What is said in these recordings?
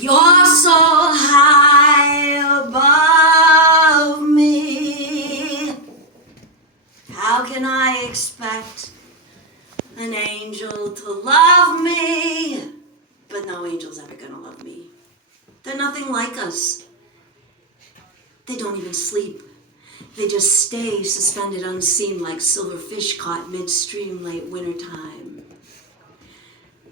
You're so high above me. How can I expect an angel to love me? But no angel's ever gonna love me. They're nothing like us. They don't even sleep. They just stay suspended unseen like silver fish caught midstream late wintertime.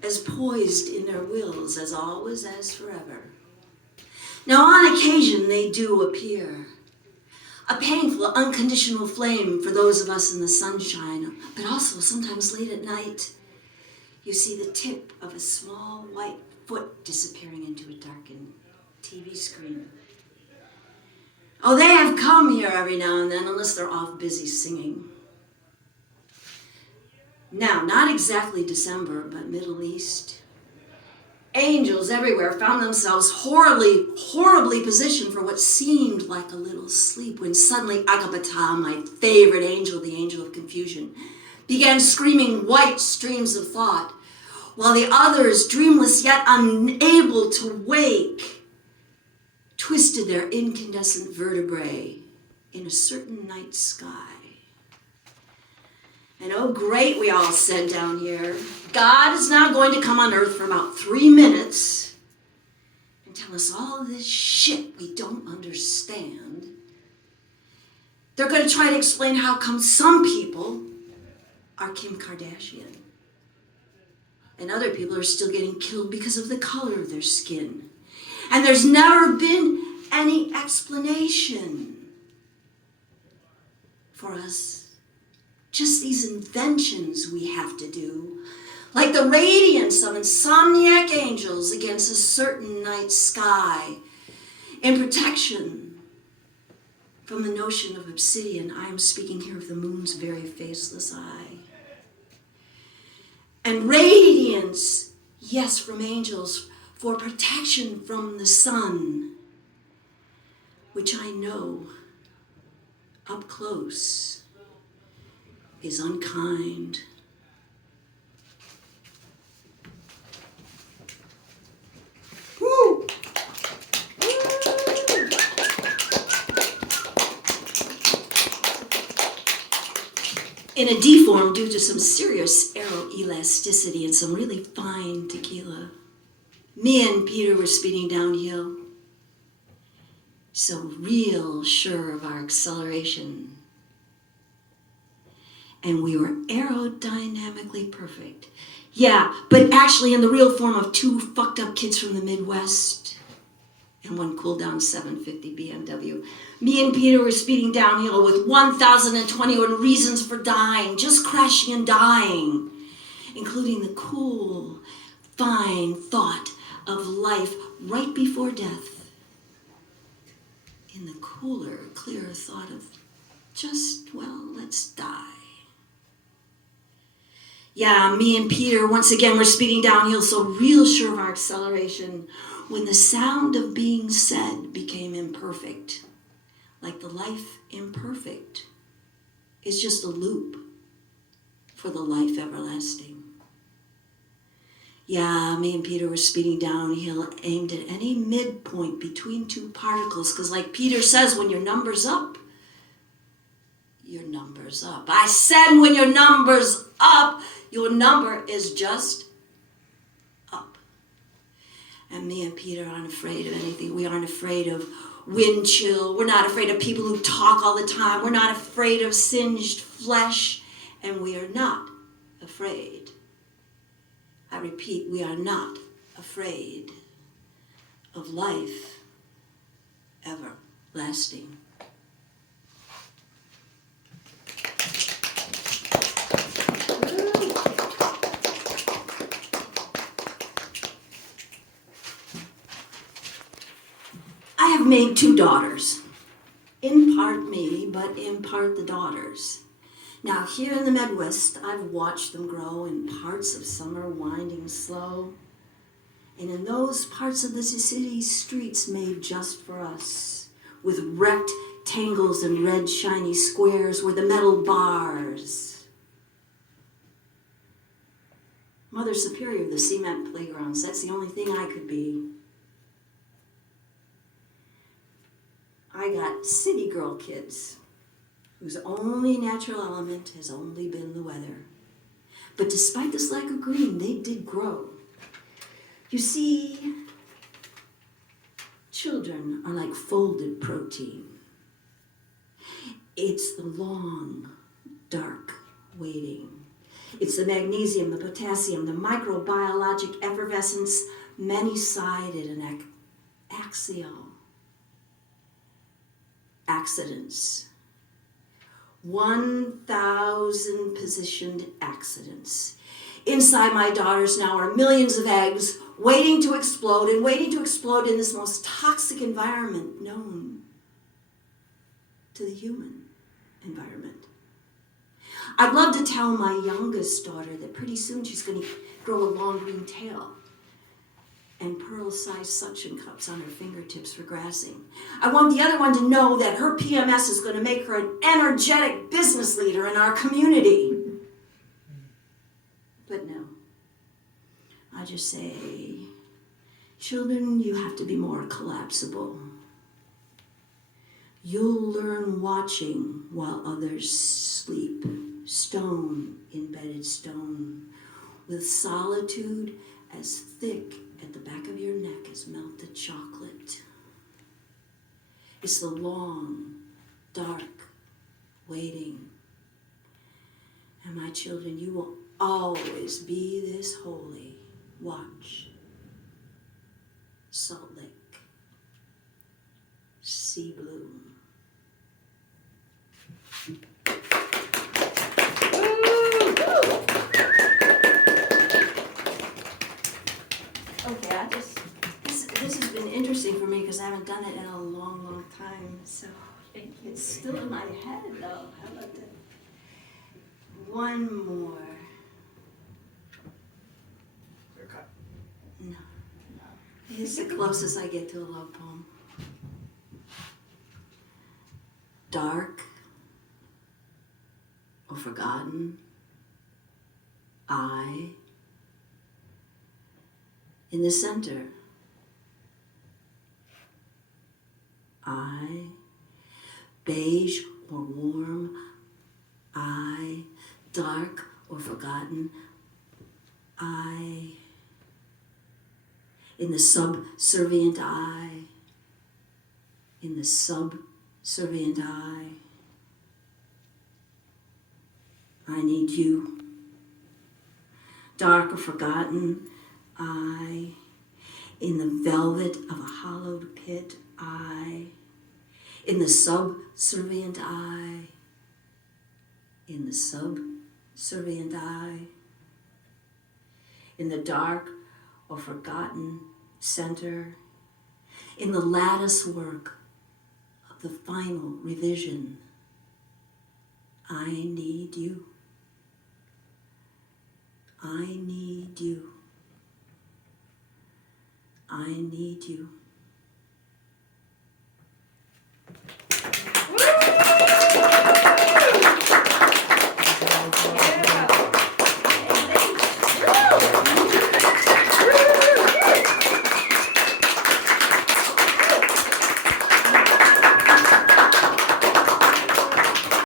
As poised in their wills as always, as forever. Now on occasion they do appear. A painful, unconditional flame for those of us in the sunshine, but also sometimes late at night. You see the tip of a small white foot disappearing into a darkened TV screen. Oh, they have come here every now and then, unless they're off busy singing. Now, not exactly December, but Middle East. Angels everywhere found themselves horribly positioned for what seemed like a little sleep when suddenly Agapata, my favorite angel, the angel of confusion, began screaming white streams of thought, while the others, dreamless yet unable to wake, twisted their incandescent vertebrae in a certain night sky. And oh great, we all said down here, God is now going to come on earth for about 3 minutes and tell us all this shit we don't understand. They're going to try to explain how come some people are Kim Kardashian and other people are still getting killed because of the color of their skin. And there's never been any explanation for us. Just these inventions we have to do, like the radiance of insomniac angels against a certain night sky, in protection from the notion of obsidian. I am speaking here of the moon's very faceless eye. And radiance, yes, from angels, for protection from the sun, which I know up close is unkind. Woo! In a deform due to some serious aeroelasticity and some really fine tequila, me and Peter were speeding downhill, so real sure of our acceleration. And we were aerodynamically perfect. Yeah, but actually in the real form of 2 fucked up kids from the Midwest and 1 cool down 750 BMW. Me and Peter were speeding downhill with 1,021 reasons for dying, just crashing and dying, including the cool, fine thought of life right before death. In the cooler, clearer thought of just, well, let's die. Yeah, me and Peter, once again, were speeding downhill, so real sure of our acceleration, when the sound of being said became imperfect, like the life imperfect is just a loop for the life everlasting. Yeah, me and Peter were speeding downhill, aimed at any midpoint between 2 particles, because like Peter says, when your number's up, your number's up. I said when your number's up, your number is just up. And me and Peter aren't afraid of anything. We aren't afraid of wind chill. We're not afraid of people who talk all the time. We're not afraid of singed flesh. And we are not afraid. I repeat, we are not afraid of life everlasting. I have made 2 daughters. In part me, but in part the daughters. Now, here in the Midwest, I've watched them grow in parts of summer winding slow, and in those parts of the city streets made just for us, with rectangles and red shiny squares where the metal bars. Mother Superior of the cement playgrounds, that's the only thing I could be. I got city girl kids whose only natural element has only been the weather. But despite this lack of green, they did grow. You see, children are like folded protein. It's the long, dark waiting. It's the magnesium, the potassium, the microbiologic effervescence, many-sided and axial. Accidents. 1,000 positioned accidents. Inside my daughters now are millions of eggs waiting to explode and waiting to explode in this most toxic environment known to the human environment. I'd love to tell my youngest daughter that pretty soon she's going to grow a long green tail and pearl-sized suction cups on her fingertips for grassing. I want the other one to know that her PMS is going to make her an energetic business leader in our community. But no, I just say, children, you have to be more collapsible. You'll learn watching while others sleep, stone embedded stone, with solitude as thick at the back of your neck as melted chocolate. It's the long, dark waiting. And my children, you will always be this holy. Watch. Salt Lake. Sea bloom. Okay, this has been interesting for me because I haven't done it in a long, long time. So it's still in my head though. How about that? One more. Clear cut. No. It's the closest I get to a love poem. Dark or forgotten, I, in the center, I, beige or warm, I, dark or forgotten, I, in the subservient I, in the subservient I need you. Dark or forgotten, I, in the velvet of a hollowed pit, I, in the subservient I, in the subservient I, in the dark or forgotten center, in the lattice work of the final revision, I need you. I need you. I need you.